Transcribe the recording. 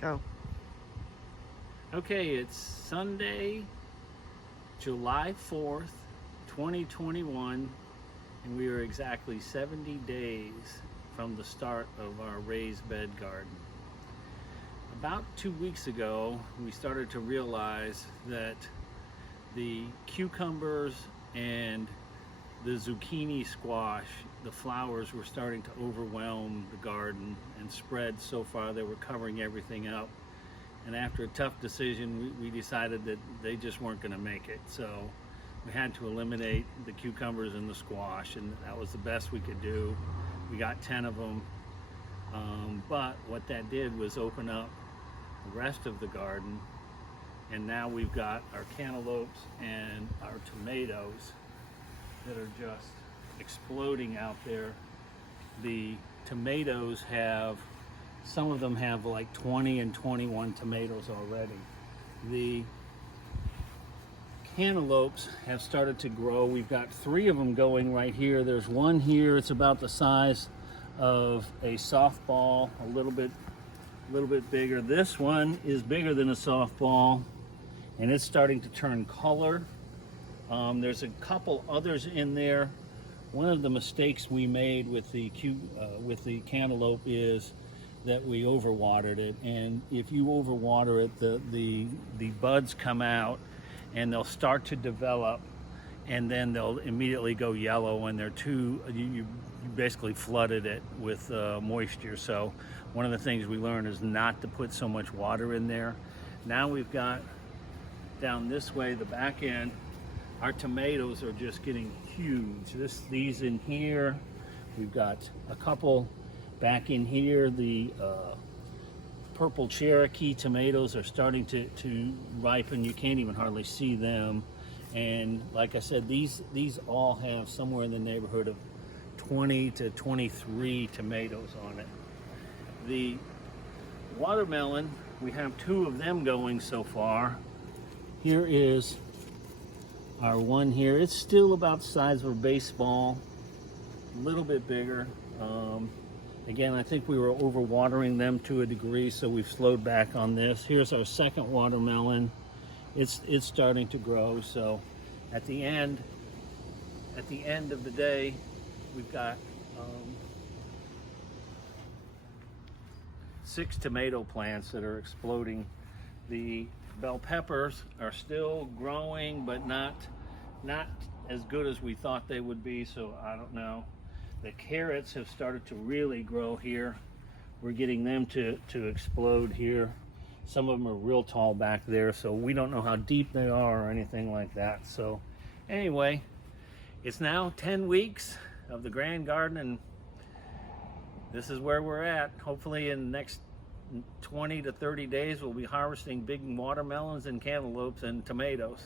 Go. Okay, it's Sunday, July 4th, 2021, and we are exactly 70 days from the start of our raised bed garden. About 2 weeks ago, we started to realize that the cucumbers and the zucchini squash, the flowers were starting to overwhelm the garden and spread so far they were covering everything up. And after a tough decision, we decided that they just weren't going to make it. So we had to eliminate the cucumbers and the squash, and that was the best we could do. We got 10 of them, but what that did was open up the rest of the garden, and now we've got our cantaloupes and our tomatoes that are just exploding out there. The tomatoes have, some of them have like 20 and 21 tomatoes already. The cantaloupes have started to grow. We've got 3 of them going right here. There's one here, it's about the size of a softball, a little bit bigger. This one is bigger than a softball, and it's starting to turn color. There's a couple others in there. One of the mistakes we made with the cantaloupe is that we overwatered it, and if you overwater it, the buds come out and they'll start to develop, and then they'll immediately go yellow, and they're too, you basically flooded it with moisture. So one of the things we learned is not to put so much water in there. Now we've got down this way, the back end, our tomatoes are just getting huge. These in here, we've got a couple back in here. The purple Cherokee tomatoes are starting to ripen. You can't even hardly see them. And like I said, these all have somewhere in the neighborhood of 20 to 23 tomatoes on it. The watermelon, we have 2 of them going so far. Here is our one here. It's still about the size of a baseball, a little bit bigger. Again, I think we were overwatering them to a degree, so we've slowed back on this. Here's our second watermelon. It's starting to grow. So at the end of the day, we've got 6 tomato plants that are exploding. The bell peppers are still growing, but not as good as we thought they would be, so I don't know. The carrots have started to really grow here. We're getting them to explode here. Some of them are real tall back there, so we don't know how deep they are or anything like that. So anyway, it's now 10 weeks of the Grand Garden, and this is where we're at. Hopefully in the next 20 to 30 days, we'll be harvesting big watermelons and cantaloupes and tomatoes.